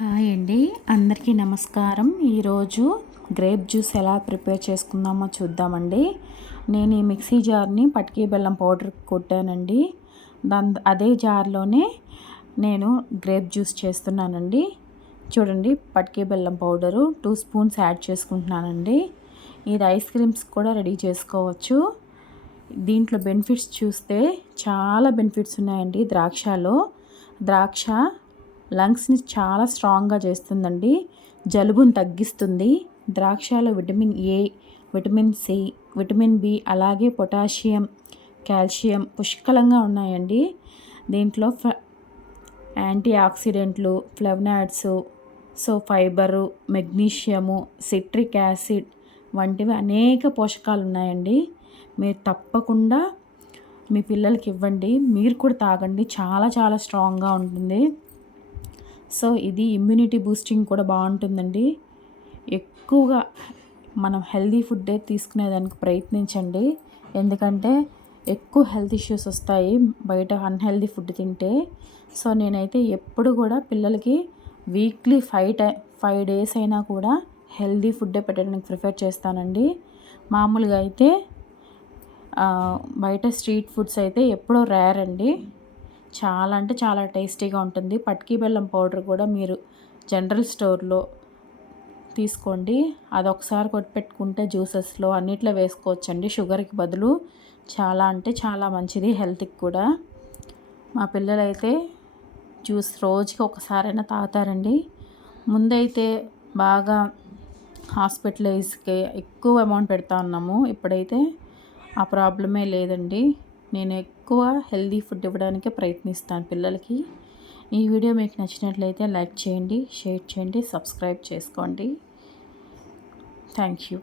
Hi అండి, అందరికీ నమస్కారం. ఈరోజు గ్రేప్ జ్యూస్ ఎలా ప్రిపేర్ చేసుకుందామో చూద్దామండి. నేను ఈ మిక్సీ జార్ని పటికి బెల్లం పౌడర్ కొట్టానండి. అదే జార్లోనే నేను గ్రేప్ జ్యూస్ చేస్తున్నానండి. చూడండి, పటికి బెల్లం పౌడరు 2 స్పూన్స్ యాడ్ చేసుకుంటున్నానండి. ఇది ఐస్ క్రీమ్స్ కూడా రెడీ చేసుకోవచ్చు. దీంట్లో బెనిఫిట్స్ చూస్తే చాలా బెనిఫిట్స్ ఉన్నాయండి. ద్రాక్ష లంగ్స్ని చాలా స్ట్రాంగ్గా చేస్తుందండి. జలుబును తగ్గిస్తుంది. ద్రాక్షలో vitamin A, vitamin C, vitamin B, అలాగే పొటాషియం, కాల్షియం పుష్కలంగా ఉన్నాయండి. దీంట్లో యాంటీ ఆక్సిడెంట్లు, flavonoids, fibre, magnesium, citric acid వంటివి అనేక పోషకాలు ఉన్నాయండి. మీరు తప్పకుండా మీ పిల్లలకి ఇవ్వండి. మీరు కూడా తాగండి. చాలా చాలా స్ట్రాంగ్గా ఉంటుంది. ఇది ఇమ్యూనిటీ బూస్టింగ్ కూడా బాగుంటుందండి. ఎక్కువగా మనం హెల్దీ ఫుడ్డే తీసుకునేదానికి ప్రయత్నించండి. ఎందుకంటే ఎక్కువ హెల్త్ ఇష్యూస్ వస్తాయి బయట అన్హెల్దీ ఫుడ్ తింటే. నేనైతే ఎప్పుడు కూడా పిల్లలకి వీక్లీ 5 డేస్ అయినా కూడా హెల్దీ ఫుడ్డే పెట్టడానికి ప్రిఫర్ చేస్తానండి. మామూలుగా అయితే బయట స్ట్రీట్ ఫుడ్స్ అయితే ఎప్పుడో రేర్ అండి. చాలా అంటే చాలా టేస్టీగా ఉంటుంది. పటికి బెల్లం పౌడర్ కూడా మీరు జనరల్ స్టోర్లో తీసుకోండి. అదొకసారి కొట్టిపెట్టుకుంటే జ్యూసెస్లో అన్నిట్లో వేసుకోవచ్చండి. షుగర్కి బదులు చాలా అంటే చాలా మంచిది హెల్త్కి కూడా. మా పిల్లలైతే జ్యూస్ రోజుకి ఒకసారైనా తాగుతారండి. ముందైతే బాగా హాస్పిటలైజ్కి ఎక్కువ అమౌంట్ పెడతా ఉన్నాము. ఇప్పుడైతే ఆ ప్రాబ్లమే లేదండి. నేను ఎక్కువ హెల్దీ ఫుడ్ ఇవ్వడానికే ప్రయత్నిస్తాను పిల్లలకి. ఈ వీడియో మీకు నచ్చినట్లయితే లైక్ చేయండి, షేర్ చేయండి, సబ్స్క్రైబ్ చేసుకోండి. Thank you.